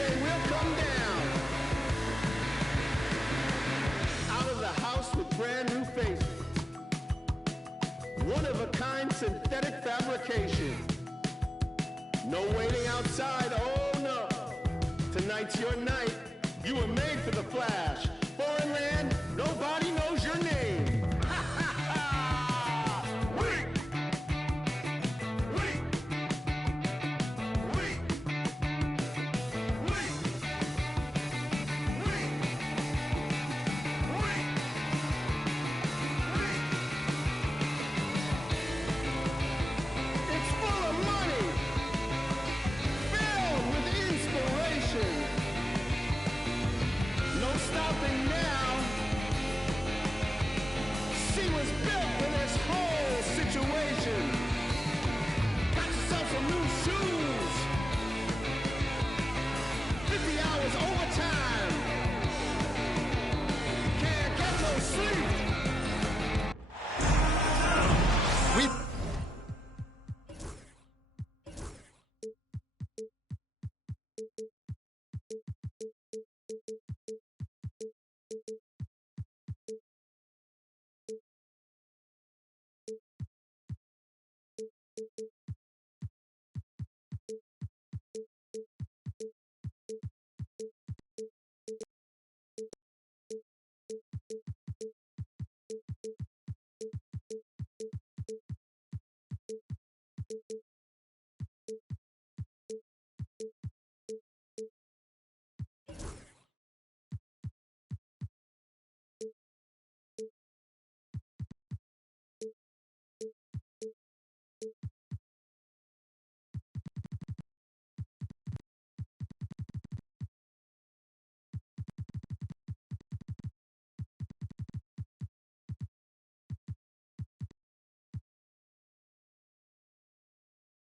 day will come down. Out of the house with brand new faces. One-of-a-kind synthetic fabrication. No waiting outside, oh no. Tonight's your night. You were made for the flash. Foreign land, nobody knows your name. Ha ha ha! Weak! Weak! Weak! Weak! Weak! Weak! Weak! It's full of money, filled with inspiration. No stopping now. She was built for this whole situation. Got yourself some new shoes. 50 hours overtime. Can't get no sleep.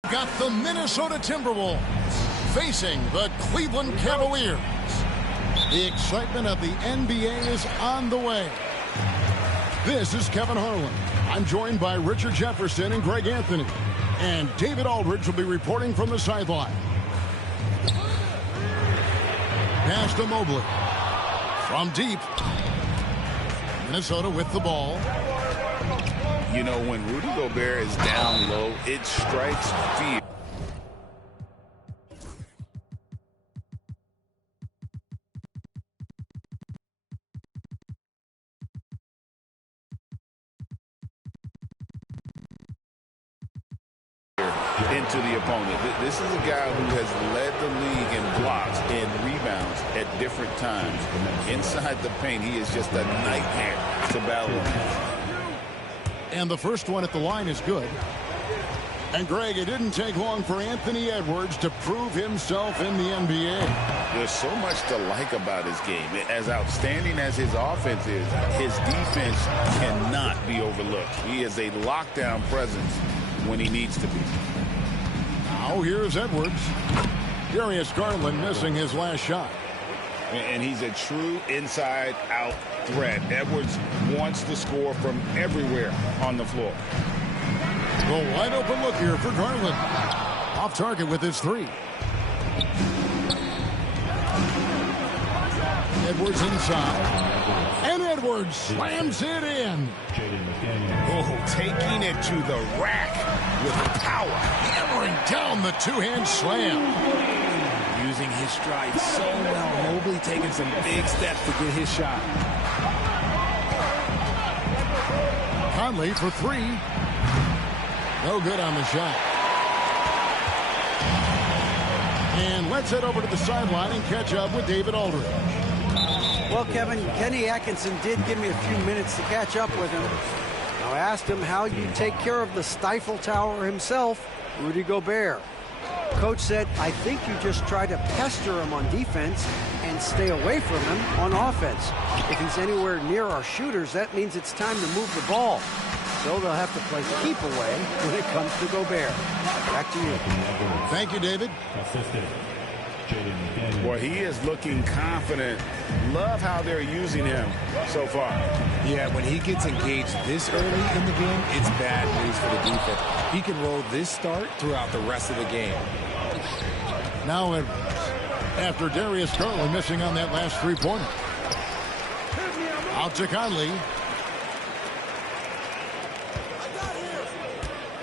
Got the Minnesota Timberwolves facing the Cleveland Cavaliers. The excitement of the NBA is on the way. This is Kevin Harlan. I'm joined by Richard Jefferson and Greg Anthony. And David Aldridge will be reporting from the sideline. Pass to Mobley. From deep. Minnesota with the ball. You know, when Rudy Gobert is down low, it strikes fear. Into the opponent. This is a guy who has led the league in blocks and rebounds at different times. Inside the paint, he is just a nightmare to battle against. And the first one at the line is good. And, Greg, it didn't take long for Anthony Edwards to prove himself in the NBA. There's so much to like about his game. As outstanding as his offense is, his defense cannot be overlooked. He is a lockdown presence when he needs to be. Now here's Edwards. Darius Garland missing his last shot. And he's a true inside-out threat. Edwards wants to score from everywhere on the floor. The wide open look here for Garland. Off target with his three. Edwards inside. And Edwards slams it in. Oh, taking it to the rack with power. Hammering down the two-hand slam. Using his stride so well. Mobley taking some big steps to get his shot. Conley for three. No good on the shot. And let's head over to the sideline and catch up with David Aldridge. Well, Kevin, Kenny Atkinson did give me a few minutes to catch up with him. Now, I asked him how you take care of the Stifle Tower himself, Rudy Gobert. Coach said, I think you just try to pester him on defense and stay away from him on offense. If he's anywhere near our shooters, that means it's time to move the ball. So they'll have to play keep away when it comes to Gobert. Back to you. Thank you, David. Well, he is looking confident. Love how they're using him so far. Yeah, when he gets engaged this early in the game, it's bad news for the defense. He can roll this start throughout the rest of the game. Now Edwards. after Darius Garland missing on that last three-pointer. Out to Conley.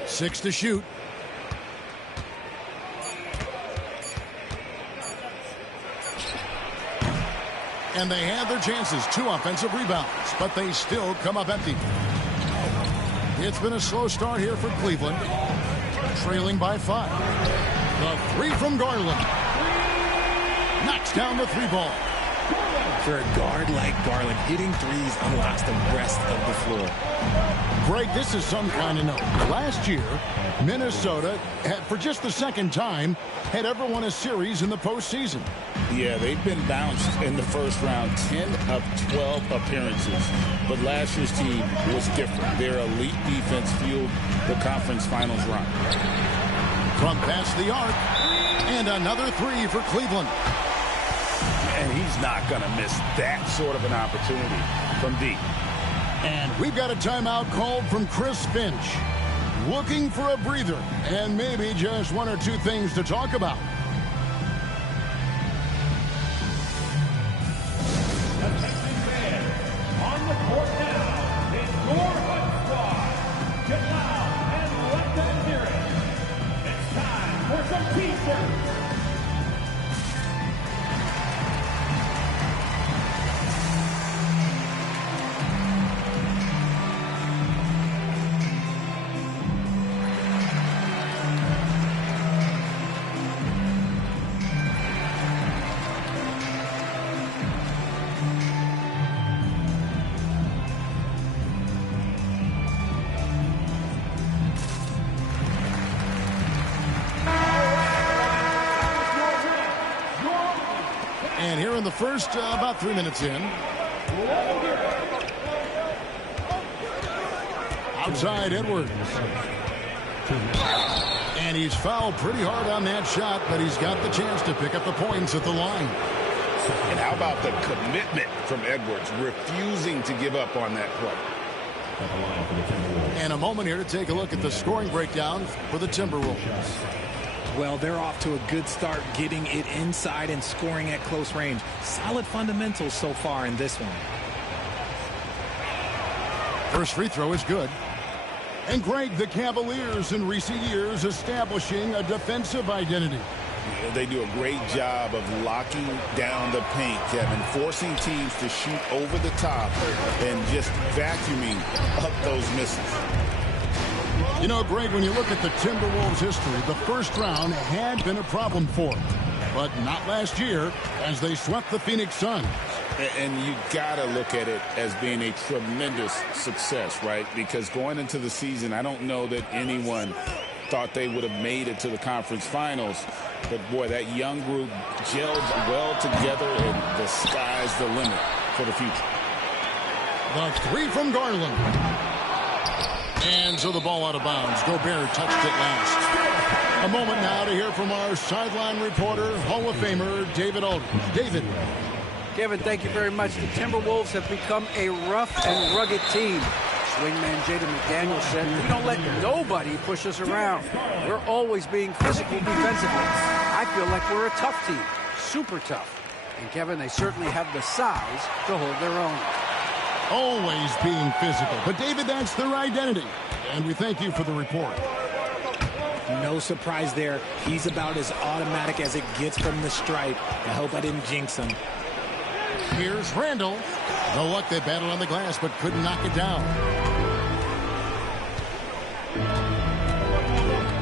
6 to shoot. And they had their chances. 2 offensive rebounds, but they still come up empty. It's been a slow start here for Cleveland, trailing by 5. The 3 from Garland. Knocks down the 3-ball. For a guard like Garland, hitting threes unlocks the rest of the floor. Greg, this is some kind of note. Last year, Minnesota, for just the second time, had ever won a series in the postseason. Yeah, they've been bounced in the first round, 10 of 12 appearances. But last year's team was different. Their elite defense fueled the conference finals run. From past the arc, and another 3 for Cleveland. And he's not going to miss that sort of an opportunity from deep. And we've got a timeout called from Chris Finch. Looking for a breather and maybe just 1 or 2 things to talk about. On the court now, it's your Hunt Squad. Get loud and let them hear it. It's time for some teamwork. And here in the first, about 3 minutes in. Outside Edwards. And he's fouled pretty hard on that shot, but he's got the chance to pick up the points at the line. And how about the commitment from Edwards, refusing to give up on that play. And a moment here to take a look at the scoring breakdown for the Timberwolves. Well, they're off to a good start, getting it inside and scoring at close range. Solid fundamentals so far in this one. First free throw is good. And Greg, the Cavaliers in recent years establishing a defensive identity. Yeah, they do a great job of locking down the paint, Kevin, forcing teams to shoot over the top and just vacuuming up those misses. You know, Greg, when you look at the Timberwolves' history, the first round had been a problem for them. But not last year, as they swept the Phoenix Suns. And you got to look at it as being a tremendous success, right? Because going into the season, I don't know that anyone thought they would have made it to the conference finals. But, boy, that young group gelled well together, and the sky's the limit for the future. The 3 from Garland. And so the ball out of bounds. Gobert touched it last. A moment now to hear from our sideline reporter, Hall of Famer, David Aldridge. David. Kevin, thank you very much. The Timberwolves have become a rough and rugged team. Swingman Jaden McDaniel said, "We don't let nobody push us around. We're always being physical defensively. I feel like we're a tough team, super tough." And Kevin, they certainly have the size to hold their own. Always being physical. But, David, that's their identity. And we thank you for the report. No surprise there. He's about as automatic as it gets from the stripe. I hope I didn't jinx him. Here's Randall. No luck, they battled on the glass, but couldn't knock it down.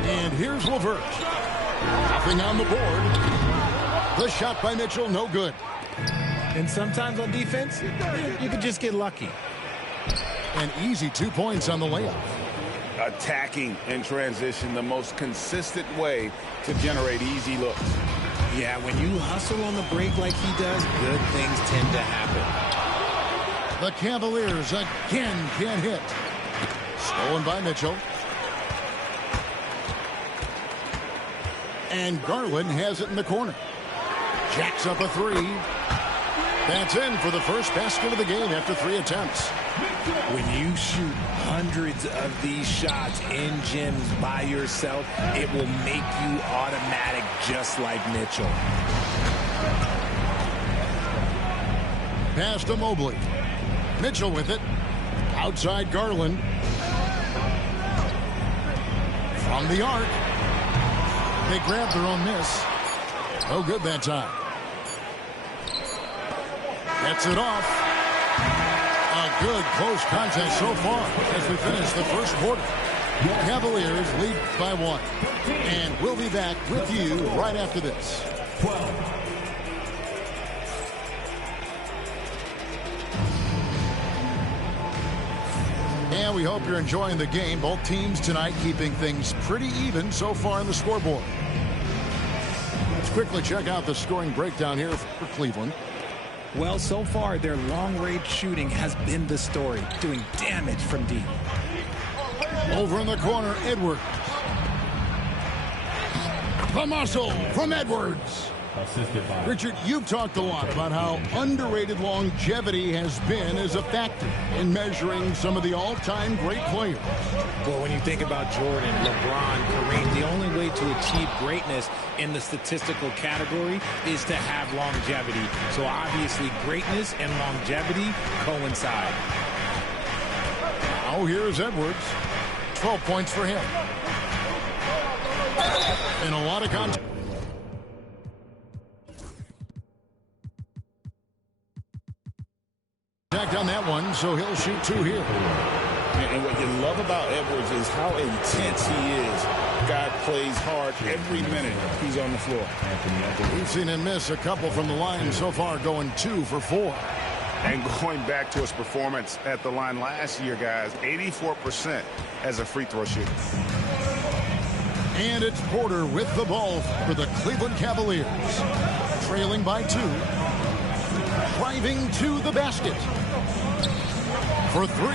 And here's LeVert. Nothing on the board. The shot by Mitchell, no good. And sometimes on defense, you can just get lucky. An easy 2 points on the layup. Attacking in transition, the most consistent way to generate easy looks. Yeah, when you hustle on the break like he does, good things tend to happen. The Cavaliers again can't hit. Stolen by Mitchell. And Garland has it in the corner. Jacks up a 3. That's in for the first basket of the game after 3 attempts. When you shoot hundreds of these shots in gyms by yourself, it will make you automatic just like Mitchell. Pass to Mobley. Mitchell with it. Outside Garland. From the arc. They grab their own miss. No good that time. Gets it off. A good close contest so far as we finish the first quarter. Cavaliers lead by 1. And we'll be back with you right after this. 12. And we hope you're enjoying the game. Both teams tonight keeping things pretty even so far on the scoreboard. Let's quickly check out the scoring breakdown here for Cleveland. Well, so far, their long-range shooting has been the story, doing damage from deep. Over in the corner, Edwards. The muscle from Edwards. Assisted by Richard, you've talked a lot about how underrated longevity has been as a factor in measuring some of the all-time great players. Well, when you think about Jordan, LeBron, Kareem, the only way to achieve greatness in the statistical category is to have longevity. So obviously, greatness and longevity coincide. Now here's Edwards. 12 points for him. And a lot of contact. On that one, so he'll shoot 2 here. And what you love about Edwards is how intense he is. God plays hard every minute he's on the floor. We've seen him miss a couple from the line so far, going 2 for 4. And going back to his performance at the line last year, guys, 84% as a free throw shooter. And it's Porter with the ball for the Cleveland Cavaliers. Trailing by 2. Driving to the basket. For 3.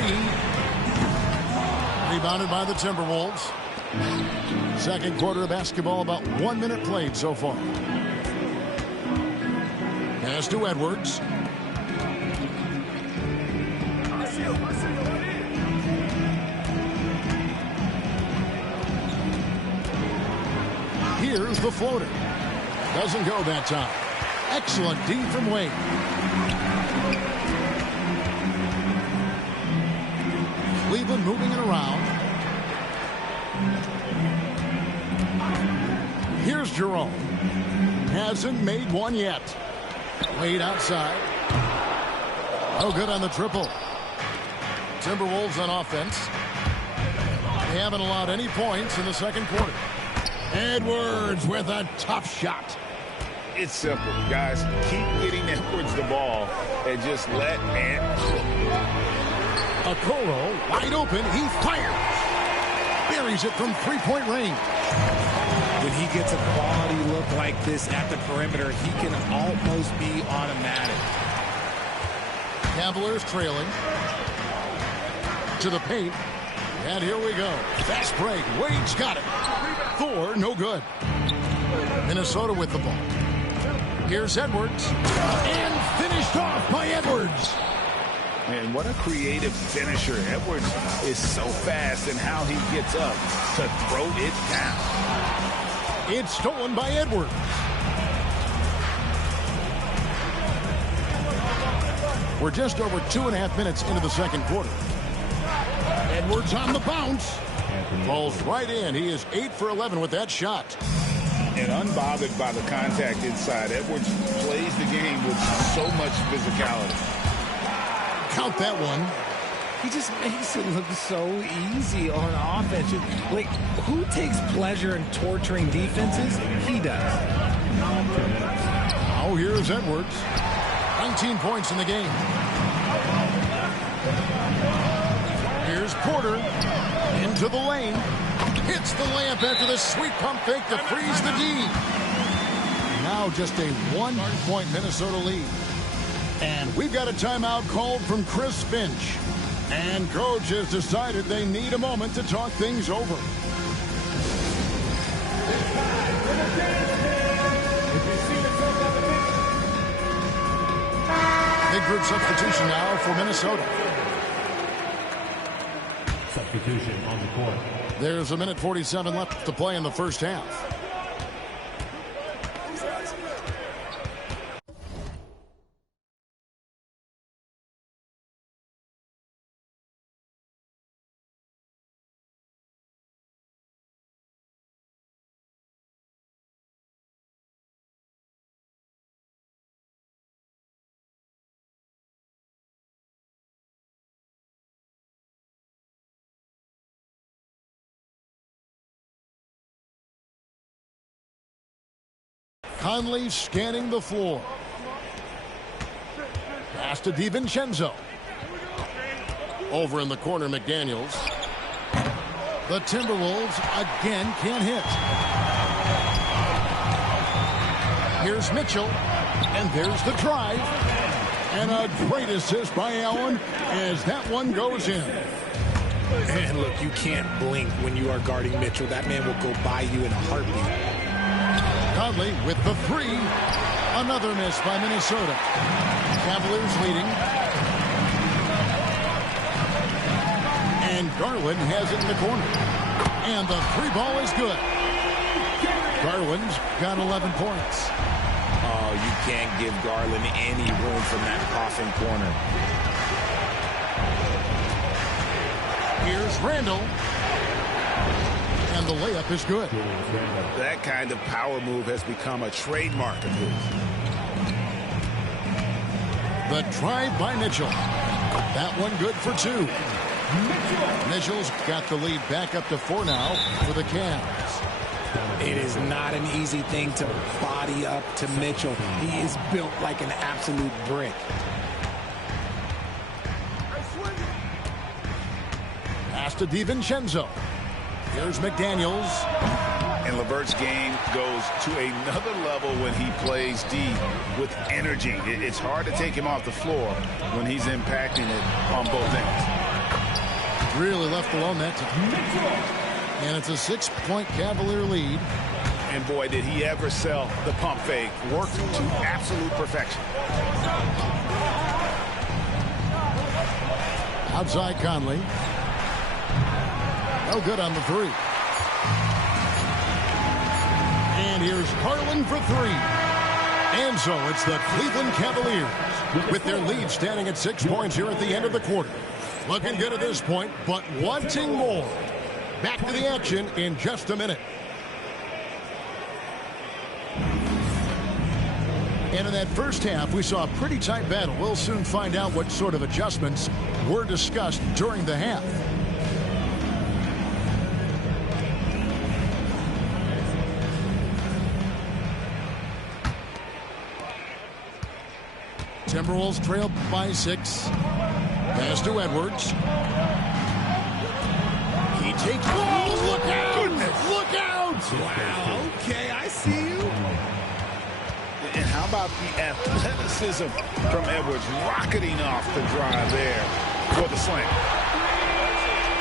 Rebounded by the Timberwolves. Second quarter of basketball, about 1 minute played so far. Pass to Edwards. Here's the floater. Doesn't go that time. Excellent D from Wade. Cleveland moving it around. Here's Jerome. Hasn't made one yet. Wade outside. No good on the triple. Timberwolves on offense. They haven't allowed any points in the second quarter. Edwards with a tough shot. It's simple, guys. Keep getting Edwards the ball and just let Okoro wide open. He fires. Buries it from three-point range. When he gets a quality look like this at the perimeter, he can almost be automatic. Cavaliers trailing. To the paint. And here we go. Fast break. Wade's got it. Thor, no good. Minnesota with the ball. Here's Edwards. And finished off by Edwards. Man, what a creative finisher. Edwards is so fast in how he gets up to throw it down. It's stolen by Edwards. We're just over 2.5 minutes into the second quarter. Edwards on the bounce. Falls right in. He is 8 for 11 with that shot. And unbothered by the contact inside, Edwards plays the game with so much physicality. Count that one. He just makes it look so easy on offense. Like, who takes pleasure in torturing defenses? He does. Now here's Edwards. 19 points in the game. Here's Porter. Into the lane. Hits the layup after the sweet pump fake to freeze the D. Now just a 1-point Minnesota lead. And we've got a timeout called from Chris Finch. And coach has decided they need a moment to talk things over. Big group substitution now for Minnesota. Substitution on the court. There's 1:47 left to play in the first half. Conley scanning the floor. Pass to DiVincenzo. Over in the corner, McDaniels. The Timberwolves again can't hit. Here's Mitchell, and there's the drive. And a great assist by Allen as that one goes in. And look, you can't blink when you are guarding Mitchell. That man will go by you in a heartbeat. Conley with the three. Another miss by Minnesota. Cavaliers leading. And Garland has it in the corner. And the three ball is good. Garland's got 11 points. Oh, you can't give Garland any room from that coughing corner. Here's Randall. And the layup is good. That kind of power move has become a trademark of his. The drive by Mitchell. That one good for two. Mitchell's got the lead back up to 4 now for the Cavs. It is not an easy thing to body up to Mitchell. He is built like an absolute brick. Pass to DiVincenzo. Here's McDaniels. And LeVert's game goes to another level when he plays D with energy. It's hard to take him off the floor when he's impacting it on both ends. Really left alone that time. And it's a 6-point Cavalier lead. And boy, did he ever sell the pump fake. Worked to absolute perfection. Outside Conley. No good on the three. And here's Garland for three. And so it's the Cleveland Cavaliers with their lead standing at 6 points here at the end of the quarter. Looking good at this point, but wanting more. Back to the action in just a minute. And in that first half, we saw a pretty tight battle. We'll soon find out what sort of adjustments were discussed during the half. Timberwolves trail by 6. Pass to Edwards. He takes. Oh, look out! Goodness. Look out! Wow, okay, I see you. And how about the athleticism from Edwards rocketing off the drive there for the slam.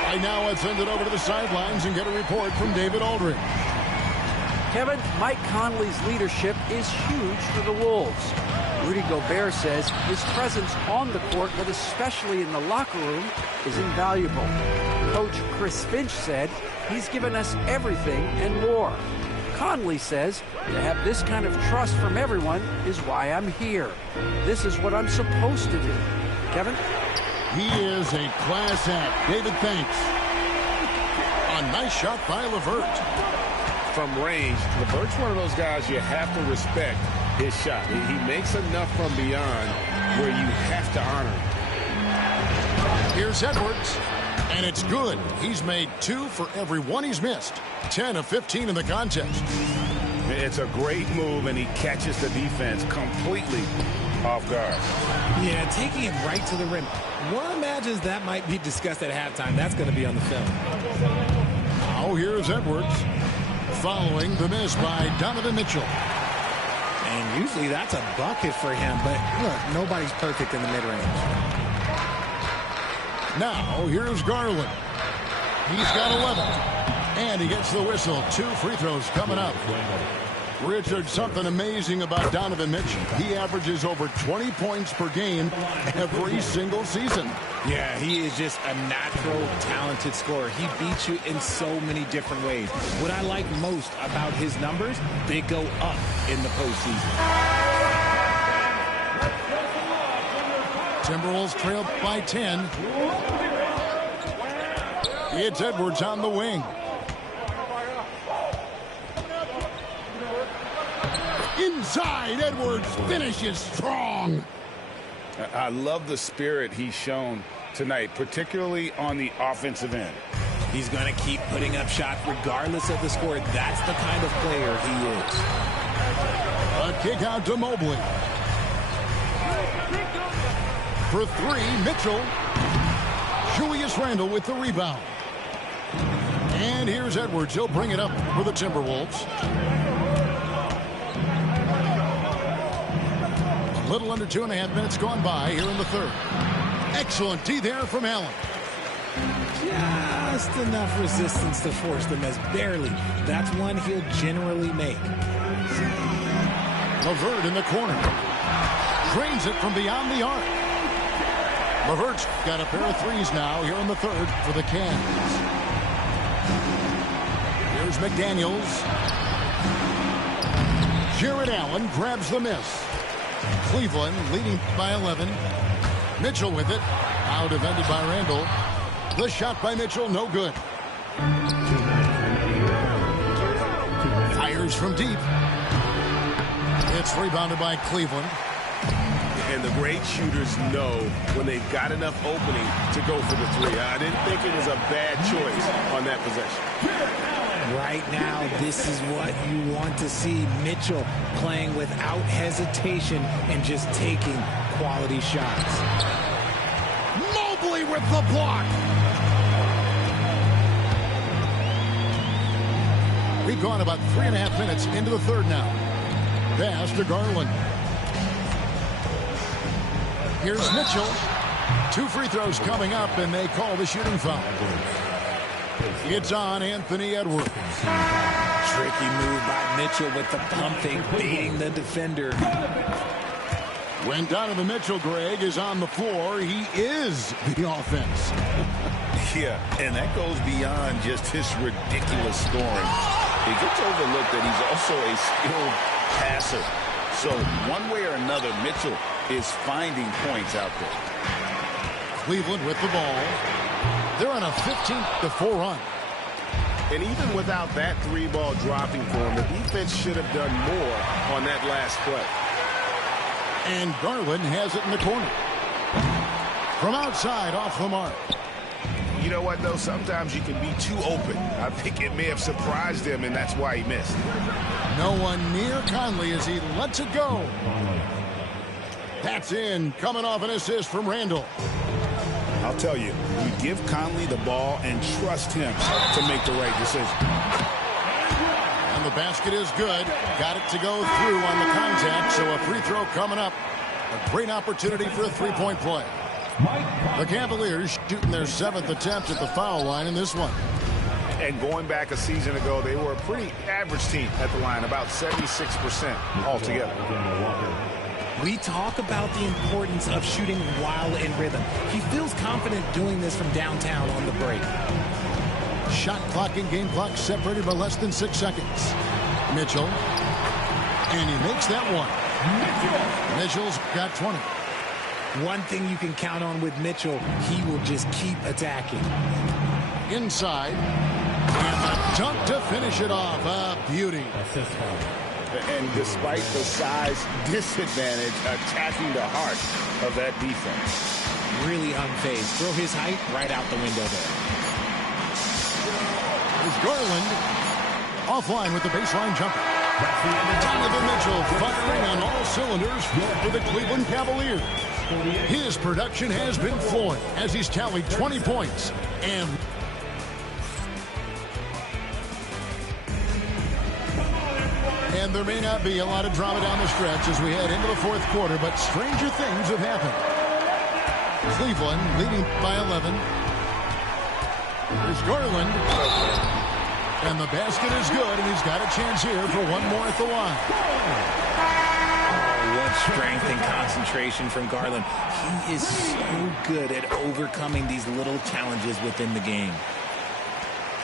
Right now, let's send it over to the sidelines and get a report from David Aldridge. Kevin, Mike Conley's leadership is huge for the Wolves. Rudy Gobert says his presence on the court, but especially in the locker room, is invaluable. Coach Chris Finch said he's given us everything and more. Conley says to have this kind of trust from everyone is why I'm here. This is what I'm supposed to do. Kevin? He is a class act. David, thanks. A nice shot by LeVert. From range, LeVert's one of those guys you have to respect his shot. He makes enough from beyond where you have to honor him. Here's Edwards, and it's good. He's made 2 for every one he's missed. 10 of 15 in the contest. It's a great move, and he catches the defense completely off guard. Yeah, taking it right to the rim. One imagines that might be discussed at halftime. That's going to be on the film. Now here's Edwards, following the miss by Donovan Mitchell. And usually that's a bucket for him, but look, nobody's perfect in the mid-range. Now here's Garland. He's got 11. And he gets the whistle. 2 free throws coming up. Richard, something amazing about Donovan Mitchell. He averages over 20 points per game every single season. Yeah, he is just a natural, talented scorer. He beats you in so many different ways. What I like most about his numbers, they go up in the postseason. Timberwolves trail by 10. It's Edwards on the wing. Inside, Edwards finishes strong. I love the spirit he's shown tonight, particularly on the offensive end. He's going to keep putting up shots regardless of the score. That's the kind of player he is. Kick out to Mobley. For three, Mitchell. Julius Randle with the rebound. And here's Edwards. He'll bring it up for the Timberwolves. A little under 2.5 minutes gone by here in the third. Excellent D there from Allen. Just enough resistance to force them as barely. That's one he'll generally make. LeVert in the corner. Drains it from beyond the arc. LeVert's got a pair of threes now here in the third for the Cavs. Here's McDaniels. Jared Allen grabs the miss. Cleveland leading by 11. Mitchell with it. Now defended by Randle. The shot by Mitchell, no good. Fires from deep. It's rebounded by Cleveland. And the great shooters know when they've got enough opening to go for the three. I didn't think it was a bad choice on that possession. Right now, this is what you want to see. Mitchell playing without hesitation and just taking quality shots. Mobley with the block. We've gone about 3.5 minutes into the third now. Pass to Garland. Here's Mitchell. 2 free throws coming up, and they call the shooting foul. It's on Anthony Edwards. Tricky move by Mitchell with the pump fake, baiting the defender. When Donovan Mitchell, Greg, is on the floor, he is the offense. Yeah, and that goes beyond just his ridiculous scoring. It gets overlooked that he's also a skilled passer. So one way or another, Mitchell is finding points out there. Cleveland with the ball. They're on a 15-4 run. And even without that three ball dropping for him, the defense should have done more on that last play. And Garland has it in the corner. From outside, off the mark. You know what, though? Sometimes you can be too open. I think it may have surprised him, and that's why he missed. No one near Conley as he lets it go. That's in, coming off an assist from Randle. I'll tell you, you give Conley the ball and trust him to make the right decision. And the basket is good. Got it to go through on the contact, so a free throw coming up. A great opportunity for a three-point play. The Cavaliers shooting their 7th attempt at the foul line in this one. And going back a season ago, they were a pretty average team at the line, about 76% altogether. We talk about the importance of shooting while in rhythm. He feels confident doing this from downtown on the break. Shot clock and game clock separated by less than 6 seconds. Mitchell. And he makes that one. Mitchell's got 20. One thing you can count on with Mitchell, he will just keep attacking. Inside. And the dunk to finish it off. A beauty. And despite the size disadvantage, attacking the heart of that defense. Really unfazed. Throw his height right out the window there. Is Garland offline with the baseline jumper. Donovan Mitchell firing on all cylinders for the Cleveland Cavaliers. His production has been flowing as he's tallied 20 points. And there may not be a lot of drama down the stretch as we head into the fourth quarter, but stranger things have happened. Cleveland leading by 11. There's Garland. And the basket is good, and he's got a chance here for one more at the line. Oh, what strength and concentration from Garland. He is so good at overcoming these little challenges within the game.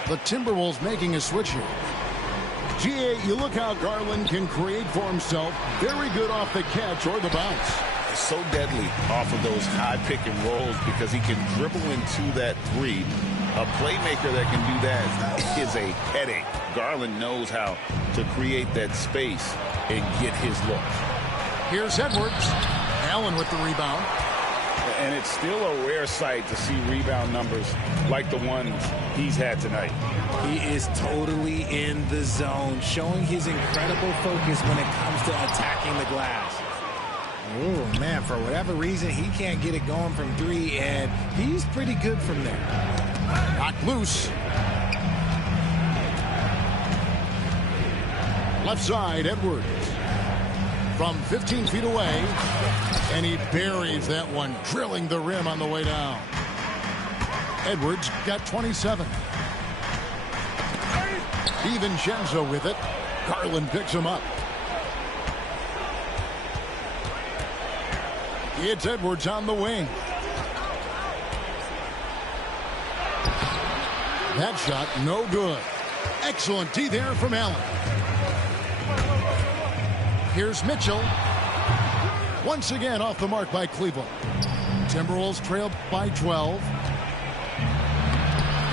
The Timberwolves making a switch here. GA, you look how Garland can create for himself. Very good off the catch or the bounce. It's so deadly off of those high pick and rolls because he can dribble into that three. A playmaker that can do that is a headache. Garland knows how to create that space and get his look. Here's Edwards. Allen with the rebound. And it's still a rare sight to see rebound numbers like the ones he's had tonight. He is totally in the zone, showing his incredible focus when it comes to attacking the glass. Oh, man, for whatever reason, he can't get it going from three, and he's pretty good from there. Knocked loose. Left side, Edwards. From 15 feet away, and he buries that one, drilling the rim on the way down. Edwards got 27. DiVincenzo with it. Garland picks him up. It's Edwards on the wing. That shot no good. Excellent D there from Allen. Here's Mitchell. Once again off the mark by Cleveland. Timberwolves trail by 12.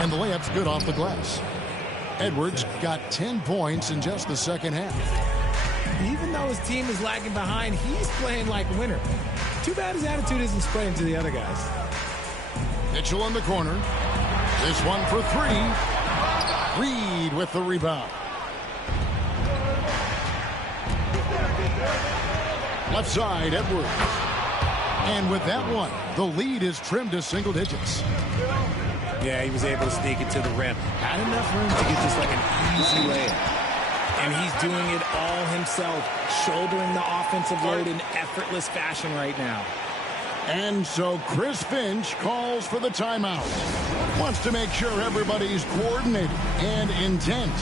And the layup's good off the glass. Edwards got 10 points in just the second half. Even though his team is lagging behind, he's playing like a winner. Too bad his attitude isn't spreading to the other guys. Mitchell in the corner. This one for three. Reed with the rebound. Left side, Edwards. And with that one, the lead is trimmed to single digits. Yeah, he was able to sneak it to the rim. Had enough room to get just like an easy layup. And he's doing it all himself, shouldering the offensive load in effortless fashion right now. And so Chris Finch calls for the timeout. Wants to make sure everybody's coordinated and intent.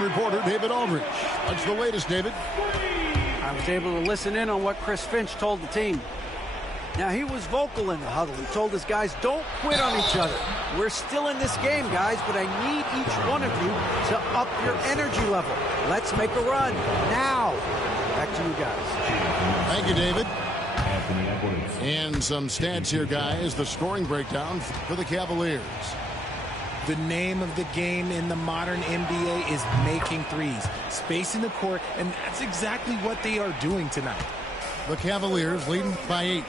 Reporter David Aldridge. What's the latest, David? I was able to listen in on what Chris Finch told the team. Now, he was vocal in the huddle. He told his guys, don't quit on each other. We're still in this game, guys, but I need each one of you to up your energy level. Let's make a run now. Back to you guys. Thank you, David. And some stats here, guys. The scoring breakdown for the Cavaliers. The name of the game in the modern NBA is making threes, spacing the court, and that's exactly what they are doing tonight. The Cavaliers leading by 8.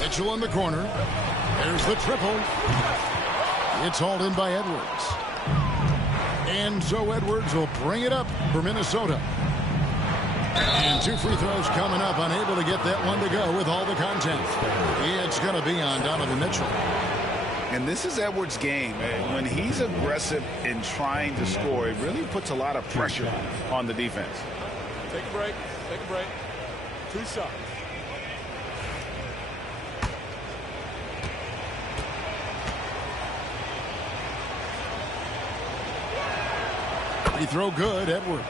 Mitchell in the corner. There's the triple. It's hauled in by Edwards. And so Edwards will bring it up for Minnesota. And 2 free throws coming up, unable to get that one to go with all the content. It's going to be on Donovan Mitchell. And this is Edwards' game. When he's aggressive in trying to score, it really puts a lot of pressure on the defense. Take a break. Take a break. 2 shots. Free throw good, Edwards.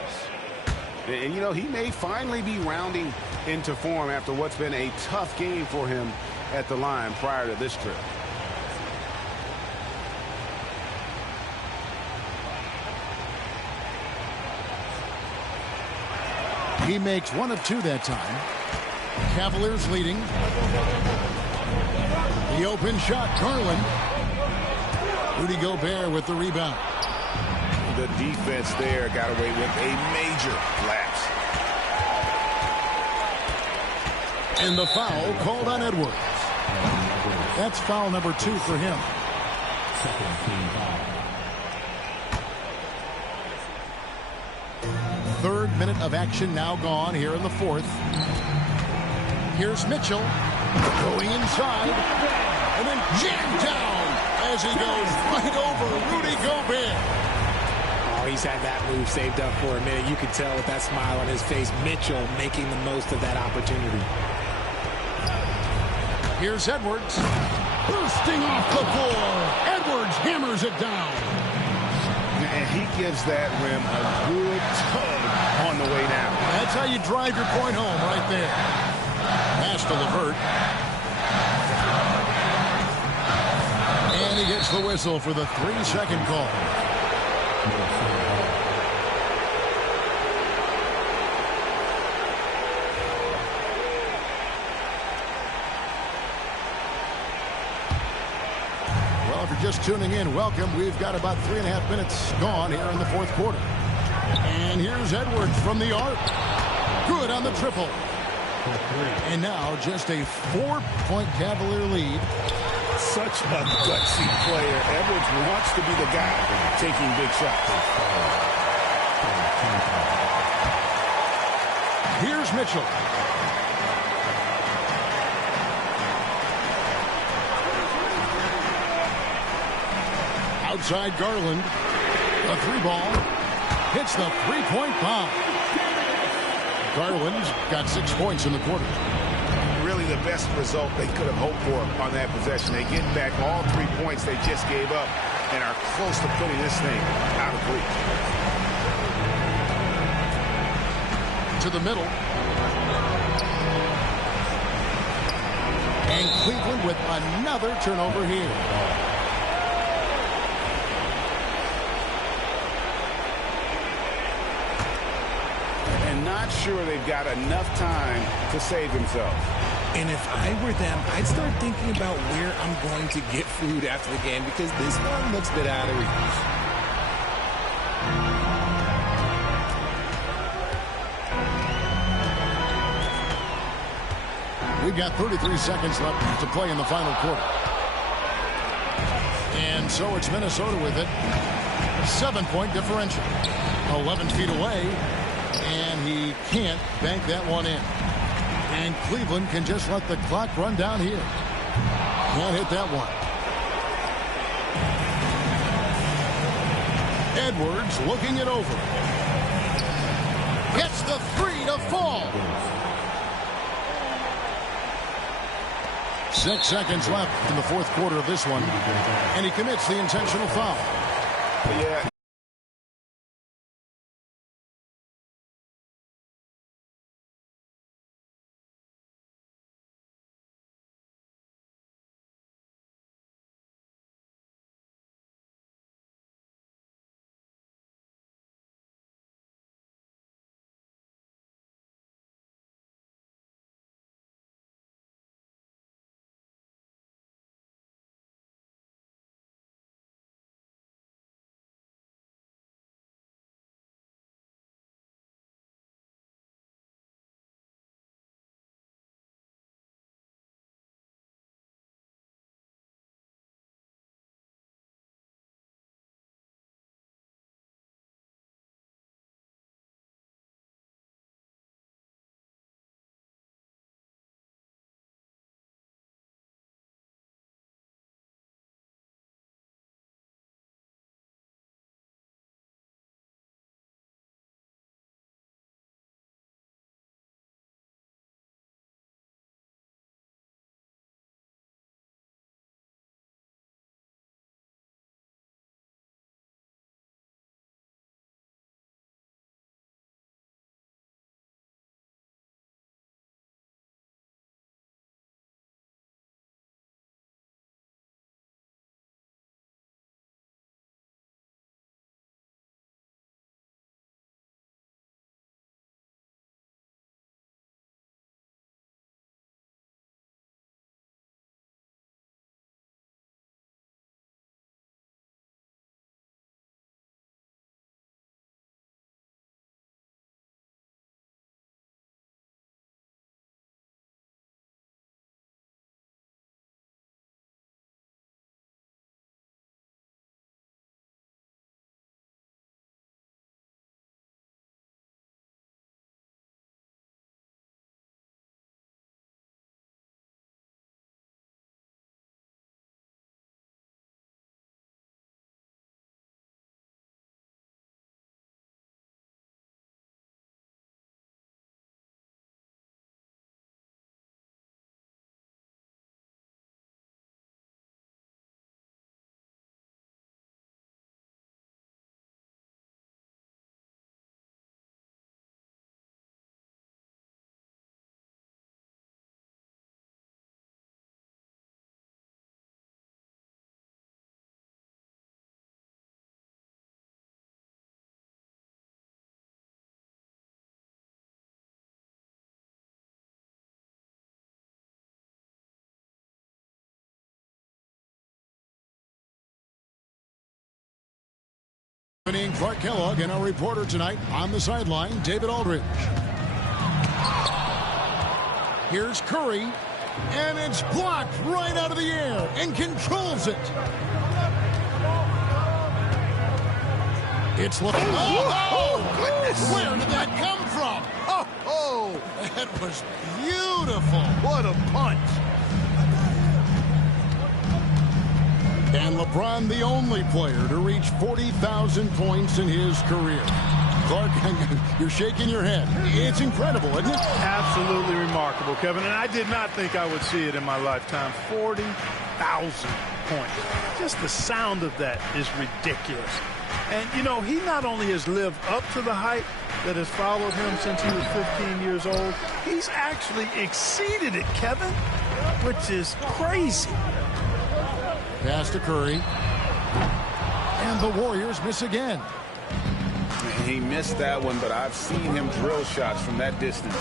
And, you know, he may finally be rounding into form after what's been a tough game for him at the line prior to this trip. He makes 1 of 2 that time. Cavaliers leading. The open shot, Garland. Rudy Gobert with the rebound. The defense there got away with a major lapse. And the foul called on Edwards. That's foul number 2 for him. Third minute of action now gone here in the 4th. Here's Mitchell going inside and then jammed down as he goes right over Rudy Gobert. He's had that move saved up for a minute. You could tell with that smile on his face, Mitchell making the most of that opportunity. Here's Edwards. Bursting off the floor. Edwards hammers it down. And he gives that rim a good tug on the way down. That's how you drive your point home right there. Pass to LeVert. And he gets the whistle for the 3-second call. Well, if you're just tuning in, welcome. We've got about 3.5 minutes gone here in the fourth quarter. And here's Edwards from the arc. Good on the triple. And now just a 4-point Cavalier lead. Such a gutsy player. Edwards wants to be the guy taking big shots. Here's Mitchell. Outside Garland. A 3-ball. Hits the 3-point bomb. Garland's got 6 points in the quarter. Really the best result they could have hoped for on that possession. They get back all 3 points they just gave up and are close to putting this thing out of reach. To the middle. And Cleveland with another turnover here. Not sure they've got enough time to save themselves. And if I were them, I'd start thinking about where I'm going to get food after the game because this one looks a bit out of reach. We've got 33 seconds left to play in the final quarter. And so it's Minnesota with it. 7-point differential. 11 feet away. And he can't bank that one in. And Cleveland can just let the clock run down here. Can't hit that one. Edwards looking it over. Gets the 3 to fall. 6 seconds left in the fourth quarter of this one. And he commits the intentional foul. Yeah. Clark Kellogg and our reporter tonight on the sideline, David Aldridge. Here's Curry, and it's blocked right out of the air and controls it. It's looking. Oh, goodness! Where did that come from? Oh, that was beautiful. What a punch. And LeBron, the only player to reach 40,000 points in his career. Clark, you're shaking your head. It's incredible, isn't it? Absolutely remarkable, Kevin. And I did not think I would see it in my lifetime. 40,000 points. Just the sound of that is ridiculous. And, you know, he not only has lived up to the hype that has followed him since he was 15 years old, he's actually exceeded it, Kevin, which is crazy. Pass to Curry. And the Warriors miss again. He missed that one, but I've seen him drill shots from that distance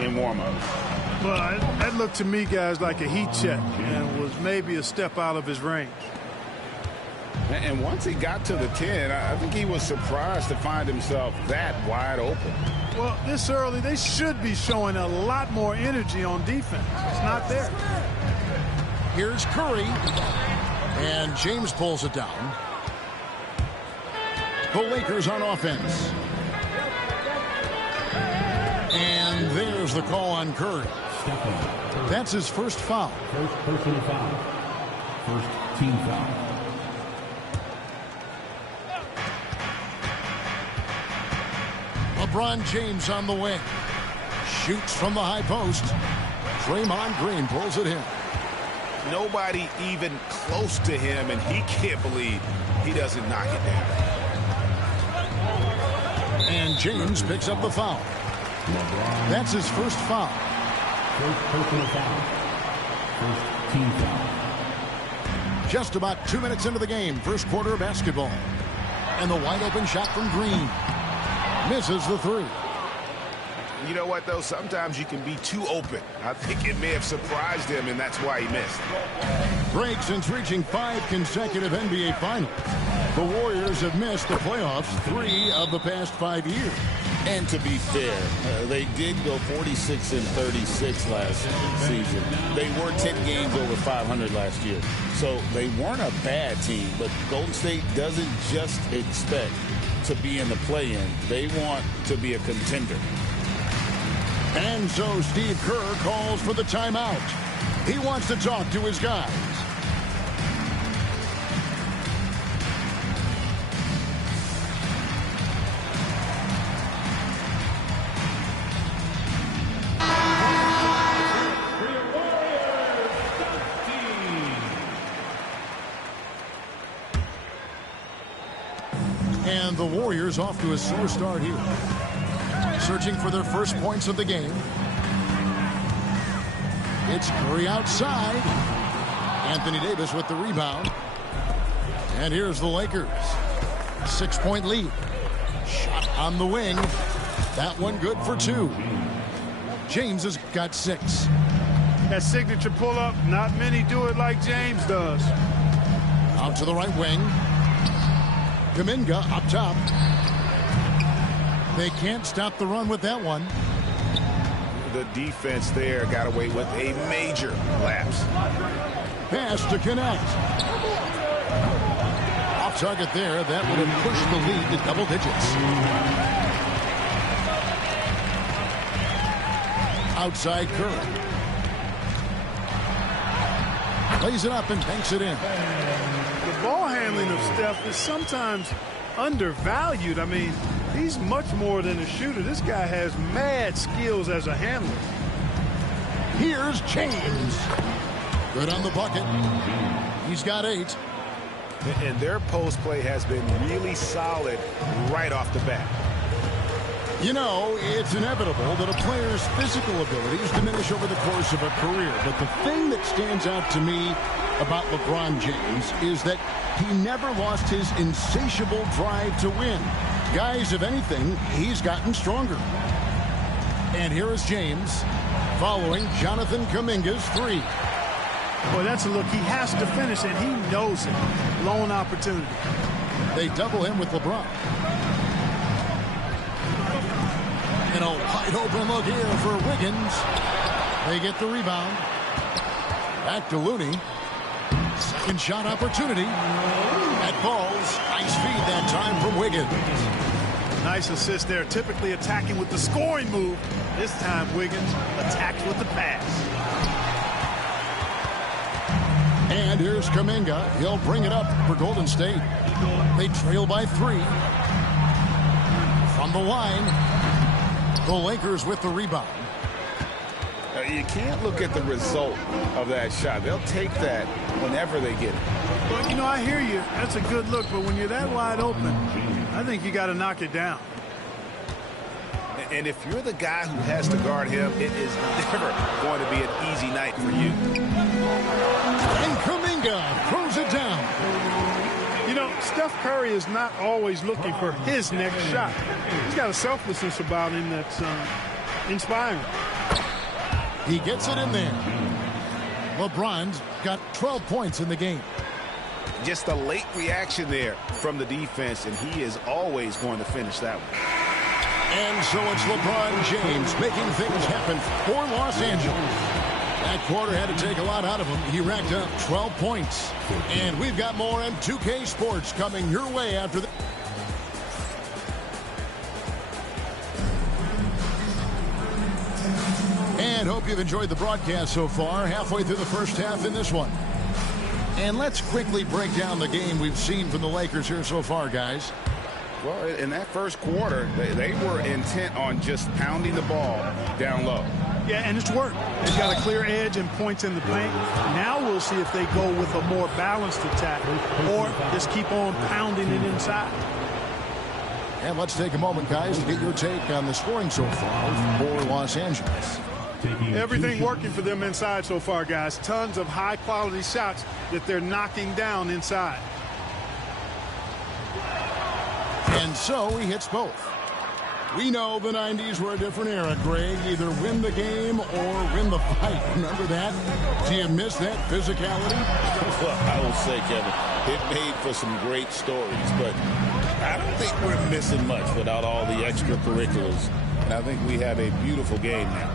in warm-up. Well, that looked to me, guys, like a heat check and was maybe a step out of his range. And once he got to the 10, I think he was surprised to find himself that wide open. Well, this early, they should be showing a lot more energy on defense. It's not there. Here's Curry. And James pulls it down. The Lakers on offense. And there's the call on Curry. That's his first foul. First personal foul. First team foul. LeBron James on the wing. Shoots from the high post. Draymond Green pulls it in. Nobody even close to him, and he can't believe he doesn't knock it down. And James picks up the foul. That's his first foul. First personal foul. First team foul. Just about 2 minutes into the game, first quarter of basketball. And the wide open shot from Green. Misses the three. You know what, though? Sometimes you can be too open. I think it may have surprised him, and that's why he missed. Break since reaching 5 consecutive NBA Finals. The Warriors have missed the playoffs 3 of the past 5 years. And to be fair, they did go 46-36 last season. They were 10 games over 500 last year. So they weren't a bad team, but Golden State doesn't just expect to be in the play-in. They want to be a contender. And so Steve Kerr calls for the timeout. He wants to talk to his guys. And the Warriors off to a slow start here. Searching for their first points of the game. It's Curry outside. Anthony Davis with the rebound. And here's the Lakers. 6-point lead. Shot on the wing. That one good for 2. James has got 6. That signature pull-up, not many do it like James does. Out to the right wing. Kuminga up top. They can't stop the run with that one. The defense there got away with a major lapse. Pass to connect. Off target there. That would have pushed the lead to double digits. Outside Curry. Plays it up and banks it in. The ball handling of Steph is sometimes undervalued. I mean, he's much more than a shooter. This guy has mad skills as a handler. Here's James. Good on the bucket. He's got 8. And their post play has been really solid right off the bat. You know, it's inevitable that a player's physical abilities diminish over the course of a career. But the thing that stands out to me about LeBron James is that he never lost his insatiable drive to win. Guys, if anything, he's gotten stronger. And here is James following Jonathan Kuminga's 3. Boy, that's a look he has to finish, and he knows it. Lone opportunity. They double him with LeBron. And a wide open look here for Wiggins. They get the rebound. Back to Looney. Second shot opportunity. That falls. Nice feed that time from Wiggins. Nice assist there. Typically attacking with the scoring move. This time Wiggins attacks with the pass. And here's Kuminga. He'll bring it up for Golden State. They trail by 3. From the line, the Lakers with the rebound. You can't look at the result of that shot. They'll take that whenever they get it. Well, you know, I hear you. That's a good look, but when you're that wide open, I think you got to knock it down. And if you're the guy who has to guard him, it is never going to be an easy night for you. And Kuminga throws it down. You know, Steph Curry is not always looking for his next shot. He's got a selflessness about him that's inspiring. He gets it in there. LeBron's got 12 points in the game. Just a late reaction there from the defense, and he is always going to finish that one. And so it's LeBron James making things happen for Los Angeles. That quarter had to take a lot out of him. He racked up 12 points. And we've got more M2K Sports coming your way after this. And hope you've enjoyed the broadcast so far. Halfway through the first half in this one. And let's quickly break down the game we've seen from the Lakers here so far, guys. Well, in that first quarter, they were intent on just pounding the ball down low. Yeah, and it's worked. They've got a clear edge and points in the paint. Now we'll see if they go with a more balanced attack or just keep on pounding it inside. And let's take a moment, guys, to get your take on the scoring so far for Los Angeles. Everything working for them inside so far, guys. Tons of high-quality shots that they're knocking down inside. And so he hits both. We know the 90s were a different era, Greg. Either win the game or win the fight. Remember that? Do you miss that physicality? Well, I will say, Kevin, it made for some great stories, but I don't think we're missing much without all the extracurriculars. And I think we have a beautiful game now.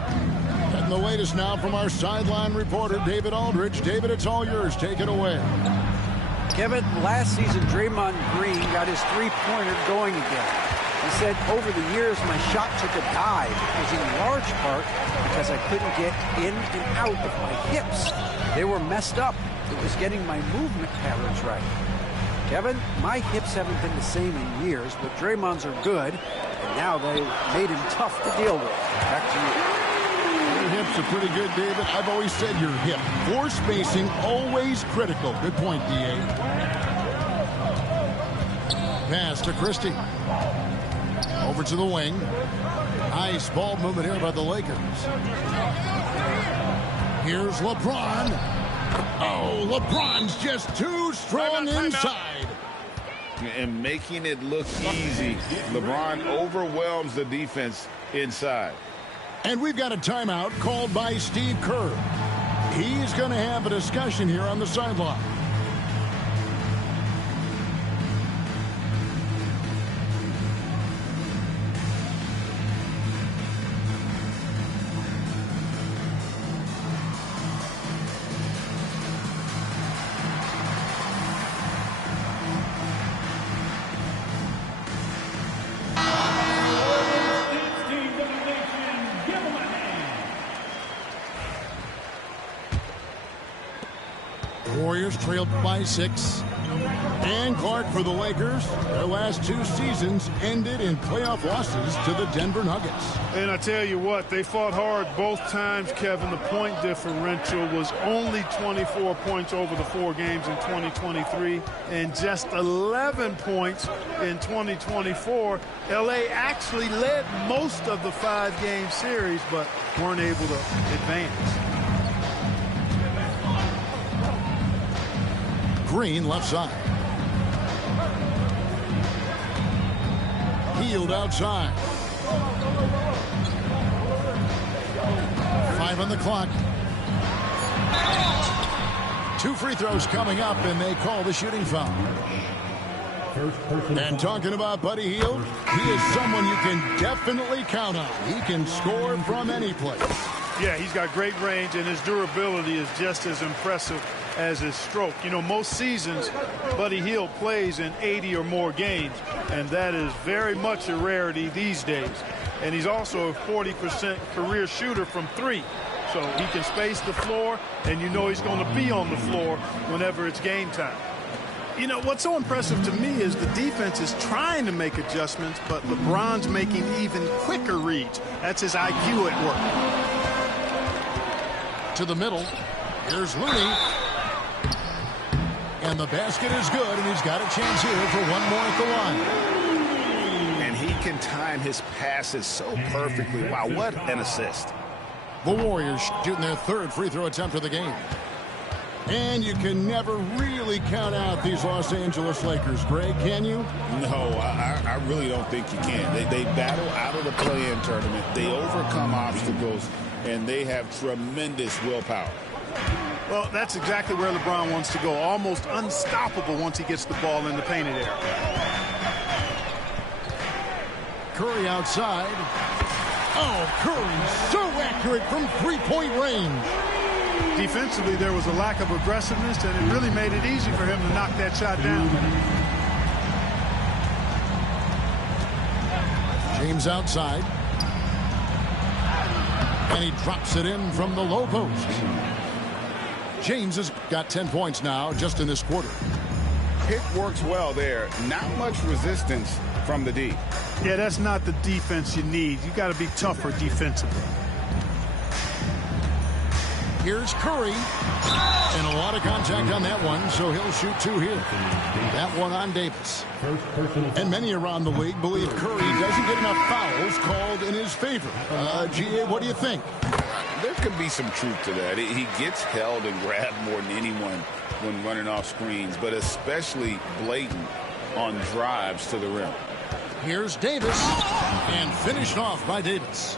And the latest now from our sideline reporter, David Aldridge. David, it's all yours. Take it away. Kevin, last season, Draymond Green got his three-pointer going again. He said, over the years, my shot took a dive. It was in large part because I couldn't get in and out of my hips. They were messed up. It was getting my movement patterns right. Kevin, my hips haven't been the same in years, but Draymond's are good, and now they made him tough to deal with. Back to you. Your hips are pretty good, David. I've always said your hip. Floor spacing, always critical. Good point, D.A. Pass to Christie. Over to the wing. Nice ball movement here by the Lakers. Here's LeBron. Oh, LeBron's just too strong inside. And making it look easy. LeBron overwhelms the defense inside. And we've got a timeout called by Steve Kerr. He's going to have a discussion here on the sideline. Warriors trailed by 6. And Clark for the Lakers. Their last 2 seasons ended in playoff losses to the Denver Nuggets. And I tell you what, they fought hard both times, Kevin. The point differential was only 24 points over the 4 games in 2023 and just 11 points in 2024. LA actually led most of the 5-game series, but weren't able to advance. Green left side. Healed outside. 5 on the clock. 2 free throws coming up, and they call the shooting foul. And talking about Buddy Hield, he is someone you can definitely count on. He can score from any place. Yeah, he's got great range, and his durability is just as impressive as his stroke. You know, most seasons, Buddy Hield plays in 80 or more games, and that is very much a rarity these days. And he's also a 40% career shooter from three. So he can space the floor, and you know he's going to be on the floor whenever it's game time. You know, what's so impressive to me is the defense is trying to make adjustments, but LeBron's making even quicker reads. That's his IQ at work. To the middle. Here's Looney. And the basket is good, and he's got a chance here for one more at the line. And he can time his passes so perfectly. Wow, what an assist. The Warriors shooting their third free throw attempt of the game. And you can never really count out these Los Angeles Lakers, Greg, can you? No, I really don't think you can. They battle out of the play-in tournament. They overcome obstacles, and they have tremendous willpower. Well, that's exactly where LeBron wants to go. Almost unstoppable once he gets the ball in the painted area. Curry outside. Oh, Curry so accurate from three-point range. Defensively, there was a lack of aggressiveness, and it really made it easy for him to knock that shot down. James outside. And he drops it in from the low post. James has got 10 points now just in this quarter. Pick works well there. Not much resistance from the D. Yeah, that's not the defense you need. You got to be tougher defensively. Here's Curry. And a lot of contact on that one, so he'll shoot two here. That one on Davis. And many around the league believe Curry doesn't get enough fouls called in his favor. GA, what do you think? There could be some truth to that. He gets held and grabbed more than anyone when running off screens, but especially blatant on drives to the rim. Here's Davis. And finished off by Davis.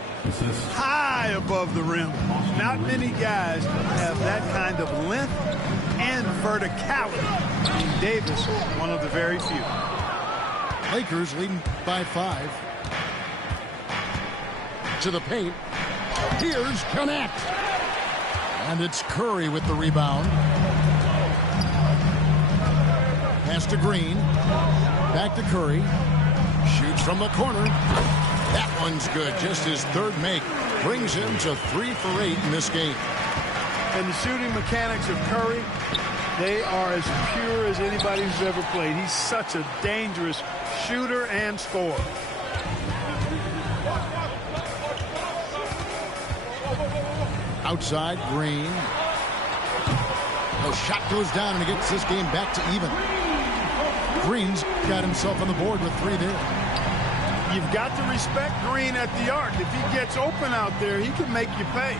High above the rim. Not many guys have that kind of length and verticality. And Davis, one of the very few. Lakers leading by 5. To the paint. Here's Connect. And it's Curry with the rebound. Pass to Green. Back to Curry. Shoots from the corner. That one's good. Just his third make. Brings him to 3 for 8 in this game. And the shooting mechanics of Curry, they are as pure as anybody who's ever played. He's such a dangerous shooter and scorer. Outside, Green. The shot goes down and he gets this game back to even. Green's got himself on the board with 3 there. You've got to respect Green at the arc. If he gets open out there, he can make you pay.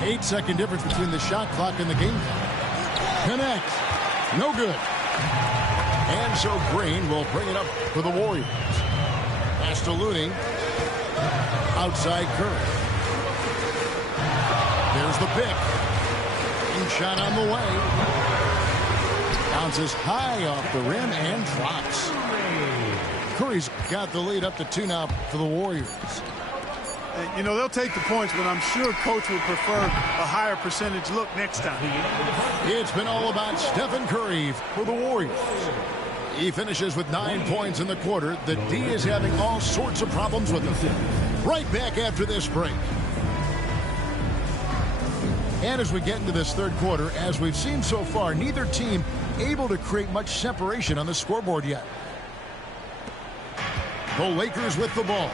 8-second difference between the shot clock and the game clock. Connect. No good. And so Green will bring it up for the Warriors. Pass to Looney. Outside Curry. There's the pick. And shot on the way. Bounces high off the rim and drops. Curry's got the lead up to 2 now for the Warriors. You know, they'll take the points, but I'm sure Coach would prefer a higher percentage look next time. It's been all about Stephen Curry for the Warriors. He finishes with 9 points in the quarter. The D is having all sorts of problems with him. Right back after this break. And as we get into this third quarter, as we've seen so far, neither team able to create much separation on the scoreboard yet. The Lakers with the ball.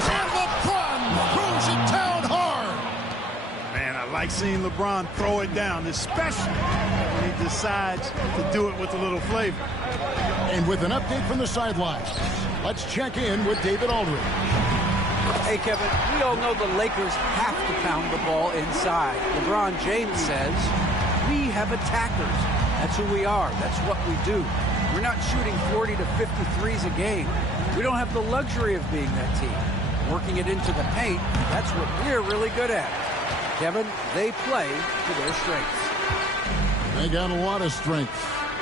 And LeBron throws it down hard. Man, I like seeing LeBron throw it down, especially when he decides to do it with a little flavor. And with an update from the sidelines, let's check in with David Aldridge. Hey, Kevin, we all know the Lakers have to pound the ball inside. LeBron James says, we have attackers. That's who we are. That's what we do. We're not shooting 40 to 53s a game. We don't have the luxury of being that team. Working it into the paint, that's what we're really good at. Kevin, they play to their strengths. They got a lot of strength.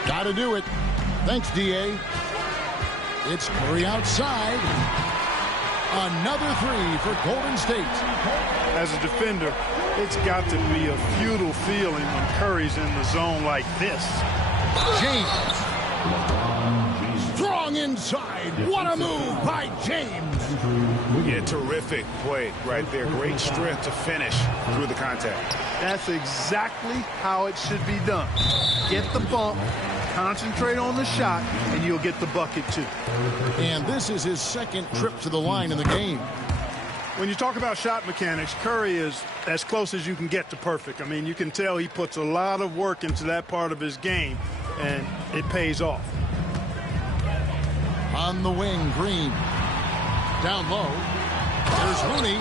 Got to do it. Thanks, D.A. It's Curry outside. Another three for Golden State. As a defender, it's got to be a futile feeling when Curry's in the zone like this. James. Strong inside. What a move by James. Yeah, terrific play right there. Great strength to finish through the contact. That's exactly how it should be done. Get the bump, concentrate on the shot, and you'll get the bucket too. And this is his second trip to the line in the game. When you talk about shot mechanics, Curry is as close as you can get to perfect. I mean, you can tell he puts a lot of work into that part of his game, and it pays off. On the wing, Green. Down low. There's Looney.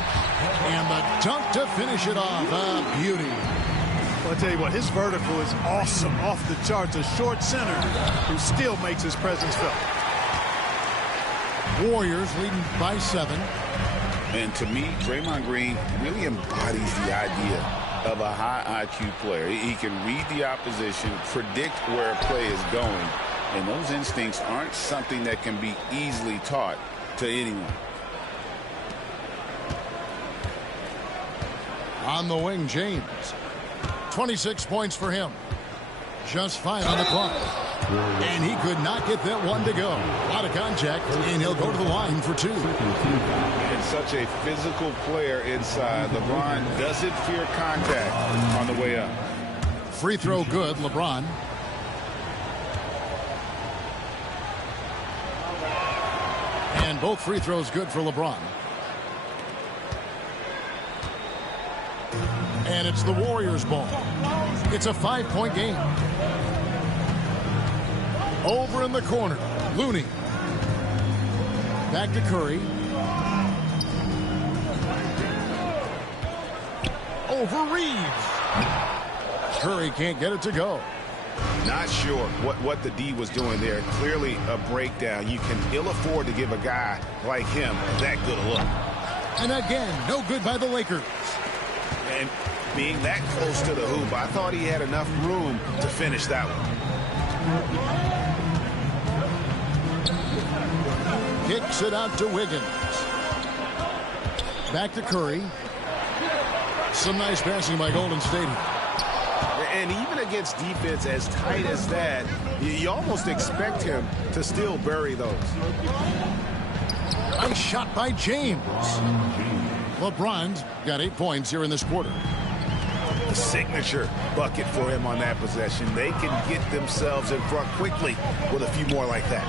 And the dunk to finish it off. A beauty. Well, I'll tell you what, his vertical is awesome, off the charts. A short center who still makes his presence felt. Warriors leading by 7. And to me, Draymond Green really embodies the idea of a high IQ player. He can read the opposition, predict where a play is going, and those instincts aren't something that can be easily taught to anyone. On the wing, James. 26 points for him. Just 5 on the clock. And he could not get that one to go. A lot of contact, and he'll go to the line for 2. And such a physical player inside. LeBron doesn't fear contact on the way up. Free throw good, LeBron. And both free throws good for LeBron. And it's the Warriors' ball. It's a 5-point game. Over in the corner, Looney. Back to Curry. Over Reeves. Curry can't get it to go. Not sure what the D was doing there. Clearly a breakdown. You can ill afford to give a guy like him that good a look. And again, no good by the Lakers. And being that close to the hoop, I thought he had enough room to finish that one. Kicks it out to Wiggins. Back to Curry. Some nice passing by Golden State. And even against defense as tight as that, you almost expect him to still bury those. Nice shot by James. LeBron's got 8 points here in this quarter. The signature bucket for him on that possession. They can get themselves in front quickly with a few more like that.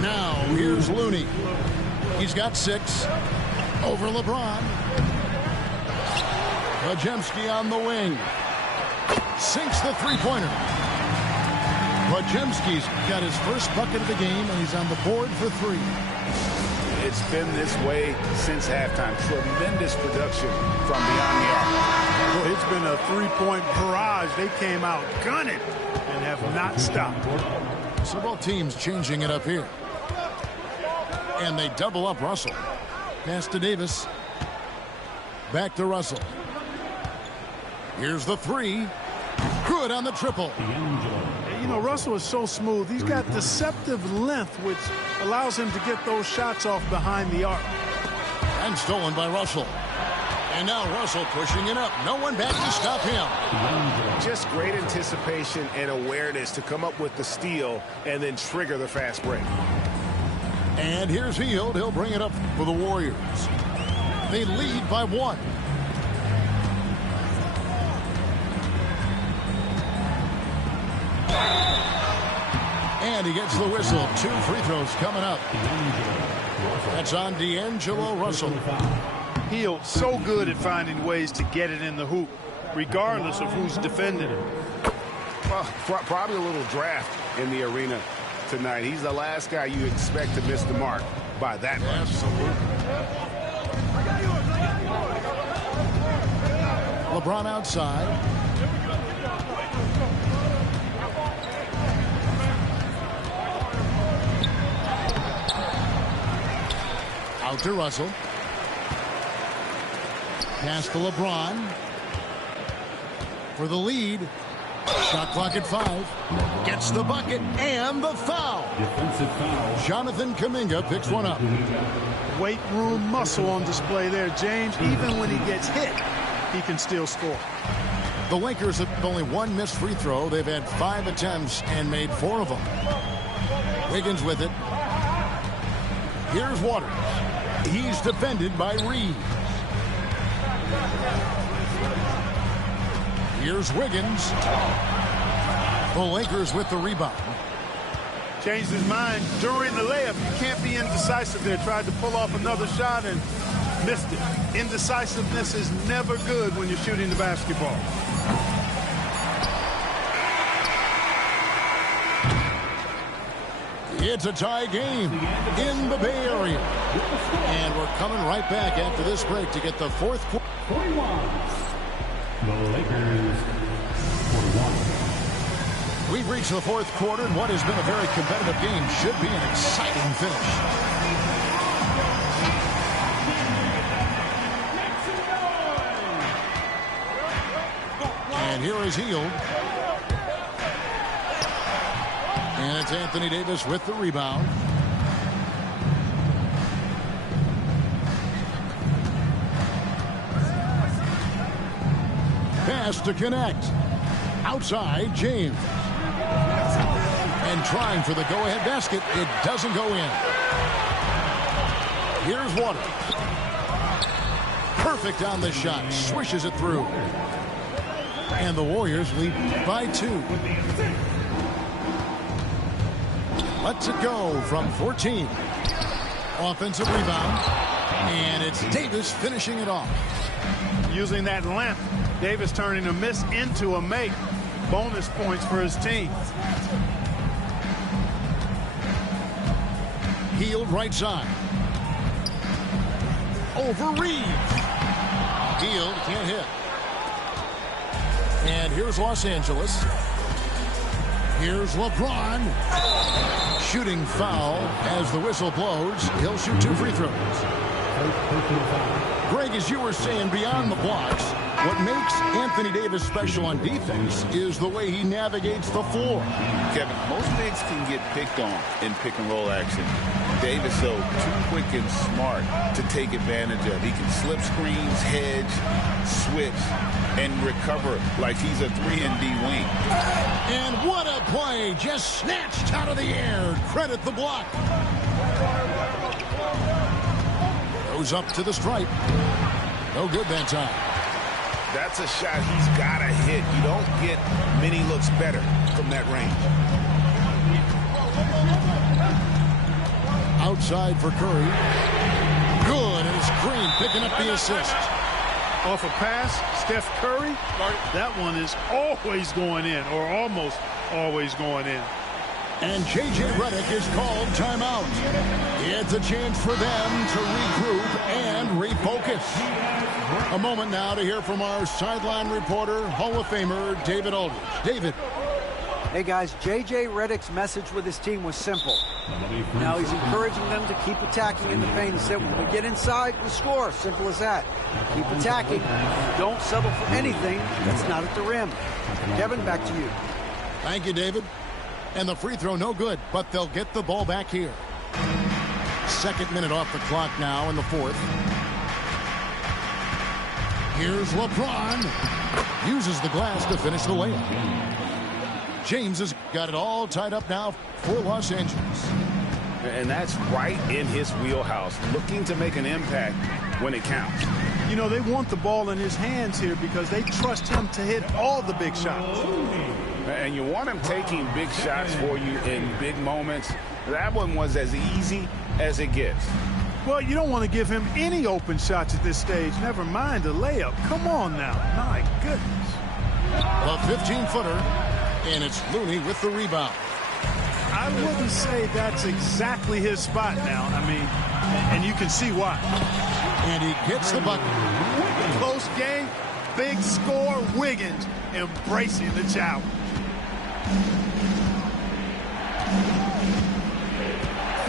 Now, here's Looney. He's got 6 over LeBron. Podziemski on the wing. Sinks the three-pointer. Podziemski's got his first bucket of the game, and he's on the board for 3. It's been this way since halftime. Tremendous production from beyond the arc. Well, it's been a three-point barrage. They came out gunning and have not stopped. So both teams changing it up here. And they double up Russell. Pass to Davis. Back to Russell. Here's the 3. Good on the triple. You know, Russell is so smooth. He's got deceptive length, which allows him to get those shots off behind the arc. And stolen by Russell. And now Russell pushing it up. No one back to stop him. Just great anticipation and awareness to come up with the steal and then trigger the fast break. And here's Hield. He'll bring it up for the Warriors. They lead by 1. And he gets the whistle. 2 free throws coming up. That's on D'Angelo Russell. Hield so good at finding ways to get it in the hoop, regardless of who's defending him. Well, probably a little draft in the arena tonight. He's the last guy you expect to miss the mark by that much. Absolutely. LeBron outside. Out to Russell. Pass to LeBron. for the lead. Shot clock at 5. Gets the bucket and the foul. Defensive foul. Jonathan Kuminga picks one up. Weight room muscle on display there, James. Even when he gets hit, he can still score. The Lakers have only one missed free throw. They've had 5 attempts and made 4 of them. Wiggins with it. Here's Waters. He's defended by Reed. Here's Wiggins. The Lakers with the rebound. Changed his mind during the layup. You can't be indecisive there. Tried to pull off another shot and missed it. Indecisiveness is never good when you're shooting the basketball. It's a tie game in the Bay Area. And we're coming right back after this break to get the fourth quarter. 41. The Lakers 41. We've reached the fourth quarter, and what has been a very competitive game should be an exciting finish. And here is Hield. And it's Anthony Davis with the rebound. Pass to connect. Outside, James. And trying for the go-ahead basket. It doesn't go in. Here's Waters. Perfect on the shot. Swishes it through. And the Warriors lead by 2. Lets it go from 14. Offensive rebound. And it's Davis finishing it off. Using that length, Davis turning a miss into a make. Bonus points for his team. Hield right side. Over Reeves. Hield can't hit. And here's Los Angeles. Here's LeBron. Shooting foul as the whistle blows. He'll shoot 2 free throws. Greg, as you were saying, beyond the blocks, what makes Anthony Davis special on defense is the way he navigates the floor. Kevin, most bigs can get picked on in pick-and-roll action. Davis, though, too quick and smart to take advantage of. He can slip screens, hedge, switch, and recover like he's a 3-and-D wing. And what a play! Just snatched out of the air. Credit the block. Goes up to the stripe. No good that time. That's a shot he's got to hit. You don't get many looks better from that range. Outside for Curry. Good, and it's Green picking up the assist. Off a pass, Steph Curry. That one is always going in, or almost always going in. And J.J. Redick is called timeout. It's a chance for them to regroup and refocus. A moment now to hear from our sideline reporter, Hall of Famer David Aldridge. David. Hey, guys, J.J. Redick's message with his team was simple. Now he's encouraging them to keep attacking in the paint. He said, when we get inside, we score. Simple as that. Keep attacking. Don't settle for anything that's not at the rim. Kevin, back to you. Thank you, David. And the free throw, no good, but they'll get the ball back here. Second minute off the clock now in the fourth. Here's LeBron. Uses the glass to finish the layup. James has got it all tied up now for Los Angeles. And that's right in his wheelhouse, looking to make an impact when it counts. You know, they want the ball in his hands here because they trust him to hit all the big shots. And you want him taking big shots for you in big moments. That one was as easy as it gets. Well, you don't want to give him any open shots at this stage. Never mind a layup. Come on now. My goodness. A 15-footer, and it's Looney with the rebound. I wouldn't say that's exactly his spot now. I mean, and you can see why. And he gets the bucket. Close game, big score, Wiggins embracing the challenge.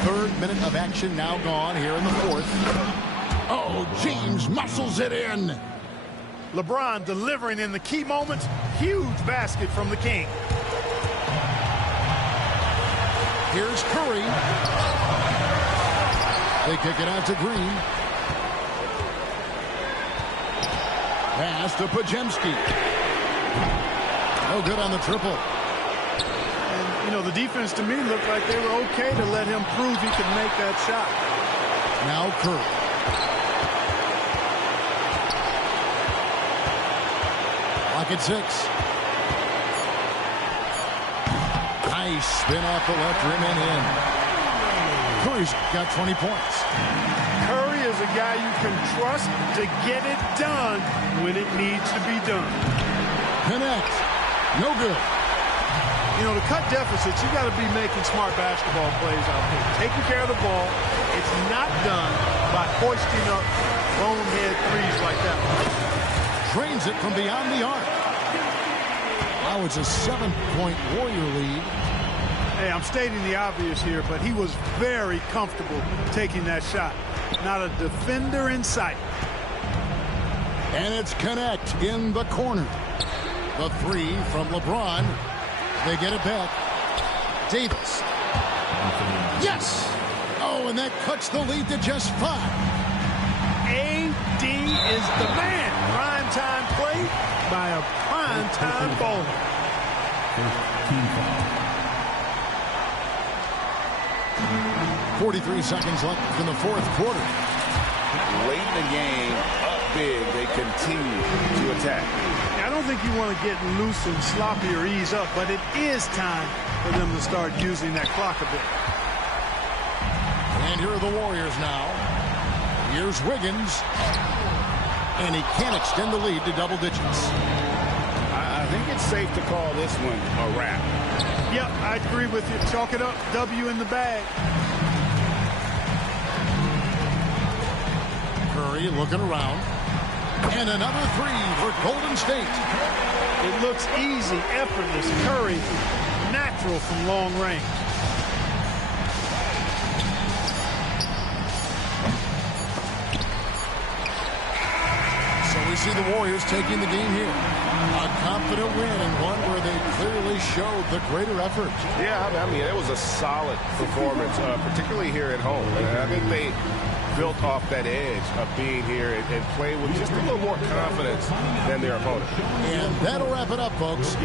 Third minute of action now gone here in the fourth. Oh, James muscles it in. LeBron delivering in the key moments. Huge basket from the King. Here's Curry. They kick it out to Green. Pass to Pajemski. No good on the triple. And, you know, the defense to me looked like they were okay to let him prove he could make that shot. Now Curry. Lock at 6. Nice spin off the left rim and in. Curry's got 20 points. Curry is a guy you can trust to get it done when it needs to be done. Connect. No good. You know, to cut deficits, you got to be making smart basketball plays out there. Taking care of the ball. It's not done by hoisting up bonehead threes like that. Drains it from beyond the arc. Now it's a 7-point Warrior lead. Hey, I'm stating the obvious here, but he was very comfortable taking that shot. Not a defender in sight. And it's Connect in the corner. The 3 from LeBron. They get it back. Davis. Yes! Oh, and that cuts the lead to just 5. AD is the man. Primetime play by a primetime bowler. 43 seconds left in the 4th quarter. Late in the game, up big, they continue to attack. I don't think you want to get loose and sloppy or ease up, but it is time for them to start using that clock a bit. And here are the Warriors now. Here's Wiggins. And he can't extend the lead to double digits. I think it's safe to call this one a wrap. Yep, I agree with you. Chalk it up. W in the bag. Curry looking around. And another 3 for Golden State. It looks easy, effortless. Curry, natural from long range. So we see the Warriors taking the game here. A confident win and one where they clearly showed the greater effort. Yeah, I mean, it was a solid performance, particularly here at home. And I think they built off that edge of being here and playing with just a little more confidence than their opponent. And that'll wrap it up, folks.